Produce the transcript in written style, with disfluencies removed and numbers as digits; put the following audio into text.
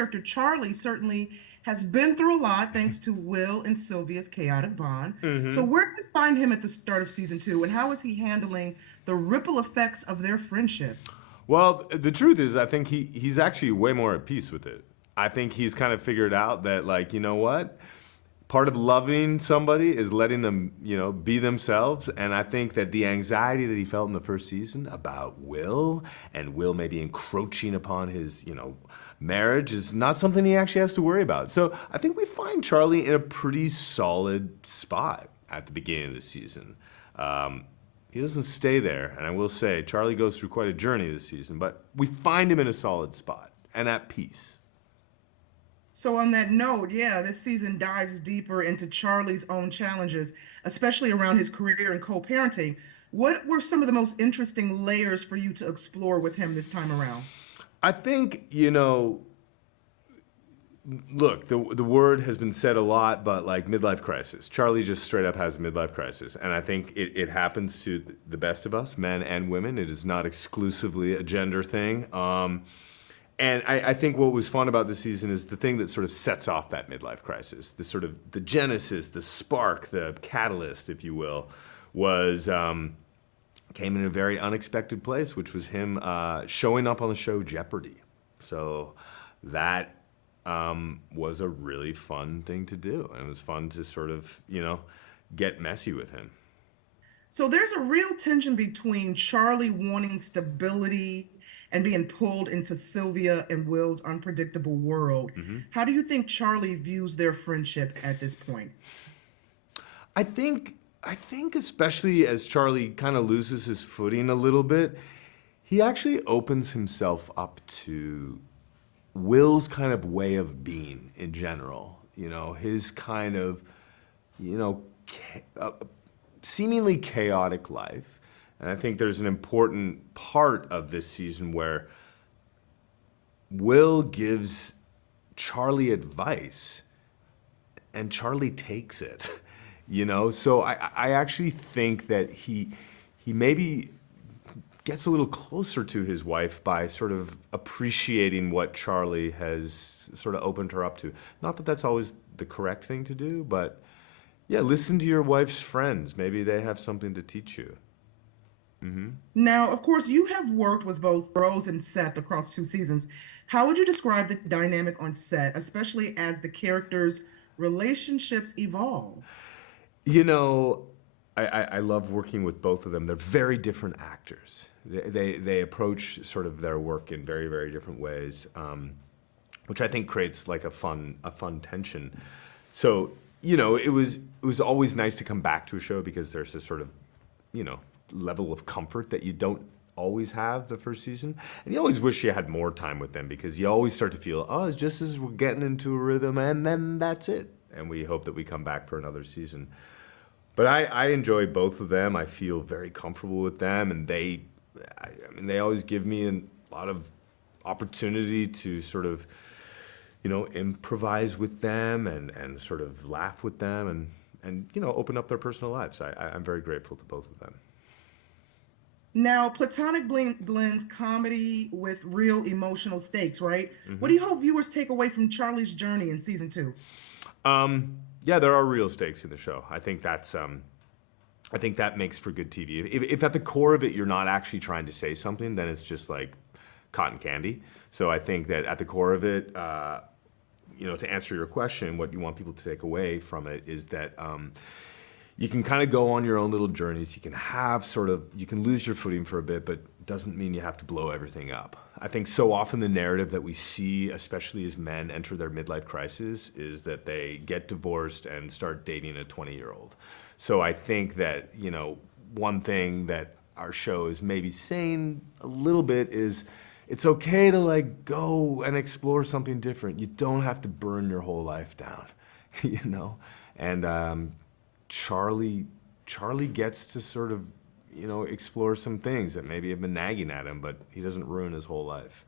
character Charlie certainly has been through a lot thanks to Will and Sylvia's chaotic bond. So, Hmm. where do we find him at the start of season two, and how is he handling the ripple effects of their friendship? Well, the truth is, I think he's actually way more at peace with it. I think he's kind of figured out that, like, you know what? Part of loving somebody is letting them, be themselves. And I think that the anxiety that he felt in the first season about Will and Will maybe encroaching upon his, marriage is not something he actually has to worry about. So I think we find Charlie in a pretty solid spot at the beginning of the season. Um, he doesn't stay there, and I will say Charlie goes through quite a journey this season, but we find him in a solid spot and at peace. So, on that note, yeah, this season dives deeper into Charlie's own challenges, especially around his career and co parenting. What were some of the most interesting layers for you to explore with him this time around? I think, look, the word has been said a lot, but like midlife crisis. Charlie just straight up has a midlife crisis. And I think it happens to the best of us, men and women. It is not exclusively a gender thing. And I think what was fun about this season is the thing that sort of sets off that midlife crisis, the sort of the genesis, the spark, the catalyst, if you will, was came in a very unexpected place, which was him showing up on the show Jeopardy. So that was a really fun thing to do, and it was fun to sort of get messy with him. So there's a real tension between Charlie wanting stability and being pulled into Sylvia and Will's unpredictable world. Hmm. How do you think Charlie views their friendship at this point? I think especially as Charlie kind of loses his footing a little bit, he actually opens himself up to Will's kind of way of being in general. His kind of, you know, seemingly chaotic life. And I think there's an important part of this season where Will gives Charlie advice and Charlie takes it. So I actually think that he maybe gets a little closer to his wife by sort of appreciating what Charlie has sort of opened her up to. Not that that's always the correct thing to do, but yeah, listen to your wife's friends. Maybe they have something to teach you. Hmm. Now, of course, you have worked with both Rose and Seth across two seasons. How would you describe the dynamic on set, especially as the characters' relationships evolve? You know, I love working with both of them. They're very different actors. They approach sort of their work in very, very different ways, which I think creates like a fun tension. So it was always nice to come back to a show because there's this sort of you know level of comfort that you don't always have the first season, and you always wish you had more time with them because you always start to feel, oh, it's just as we're getting into a rhythm, and then that's it, and we hope that we come back for another season. But I enjoy both of them. I feel very comfortable with them, and I mean, they always give me a lot of opportunity to sort of, improvise with them and sort of laugh with them and open up their personal lives. I'm very grateful to both of them. Now, Platonic blends comedy with real emotional stakes, right? What Hmm. do you hope viewers take away from Charlie's journey in season two? Yeah, there are real stakes in the show. I think that makes for good TV. If at the core of it you're not actually trying to say something, then it's just like cotton candy. So I think that at the core of it, to answer your question, what you want people to take away from it is that you can kind of go on your own little journeys. You can you can lose your footing for a bit, but it doesn't mean you have to blow everything up. I think so often the narrative that we see, especially as men enter their midlife crisis, is that they get divorced and start dating a 20-year-old. So I think that, one thing that our show is maybe saying a little bit is it's okay to like go and explore something different. You don't have to burn your whole life down, you know? And Charlie gets to sort of, explore some things that maybe have been nagging at him, but he doesn't ruin his whole life.